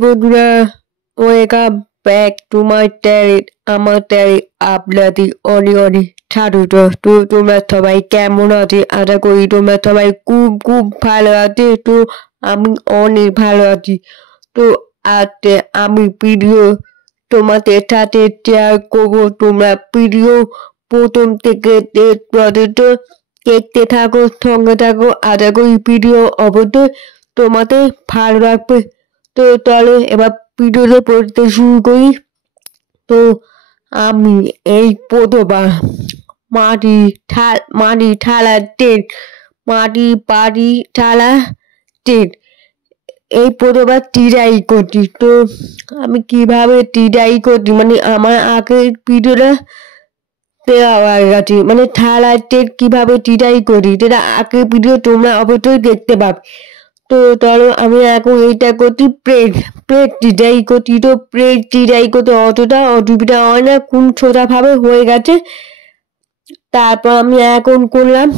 বন্ধুরা, welcome back to my channel. আমার channel আপনাদের অনেক অনেক স্বাগত। তো তোমরা সবাই কেমন আছো? আশা করি তোমরা সবাই খুব খুব ভালো আছো। তো আমি অনেক ভালো আছি। তো আজকে আমি ভিডিও তোমাদের সাথে শেয়ার করবো। তোমরা ভিডিও প্রথম থেকে শেষ পর্যন্ত দেখতে থাকো, সঙ্গে থাকো। আশা করি ভিডিও অবশ্যই তোমাদের ভালো লাগবে। তো চলো এবার ভিডিওতে পড়তে শুরু করি। তো আমি এই প্রথমবার মাটি ঠালা ট্রেন, মাটি বাড়ি ঠালা ট্রেন এই প্রথমবার টিরাই করছি। তো আমি কিভাবে টিরাই করছি মানে আমার আগের ভিডিওটা দেওয়া হয়ে গেছে, মানে ঠালা ট্রেন কিভাবে টিরাই করি সেটা আগের ভিডিও তোমরা অবশ্যই দেখতে পাবে। তো ধরো আমি এখন এইটা করছি প্লেট টিরাই করছি। তো প্লেট টিরাই করতে অতটা অসুবিধা হয় না, কোন সোজাভাবে হয়ে গেছে। তারপর আমি এখন করলাম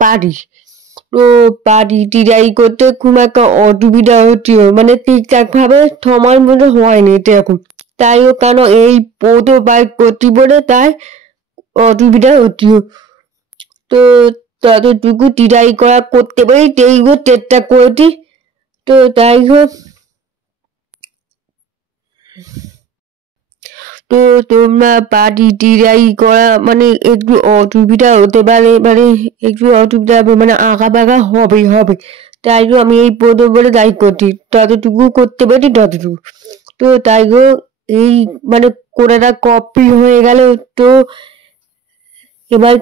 বাড়ি। তো বাড়ি টিরাই করতে খুব একটা অসুবিধা হচ্ছিল, মানে ঠিকঠাক ভাবে সময় মতো হয়নি এরকম। তাই কেন এই প্রথমবার করছি বলে তাই অসুবিধা হচ্ছিল। তো ততটুকু টিরাই করা করতে পারি সেইগুলো চেষ্টা করেছি। তো তাই হোক, তো তোমরা বাড়ি টিরাই করা মানে একটু অসুবিধা হতে পারে, মানে একটু অসুবিধা হবে, মানে আঁকা বাঁকা হবে। তাই আমি এই প্রথম বলে তাই করছি, ততটুকু করতে পারি ততটুকু। তো তাই হোক, এই মানে কোটাটা কপি হয়ে গেল। তো এবার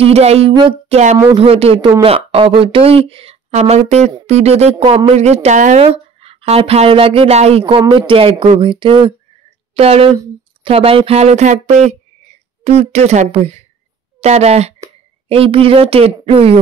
ডিরাইভ কেমন হতে তোমরা অবশ্যই আমাদের ভিডিওতে কমেন্টে জানানো, আর ভালো লাগে লাইক কমেন্ট শেয়ার করবে। তো চলো, সবাই ভালো থাকবে, সুস্থ থাকবে। তারা এই ভিডিওতে রইল।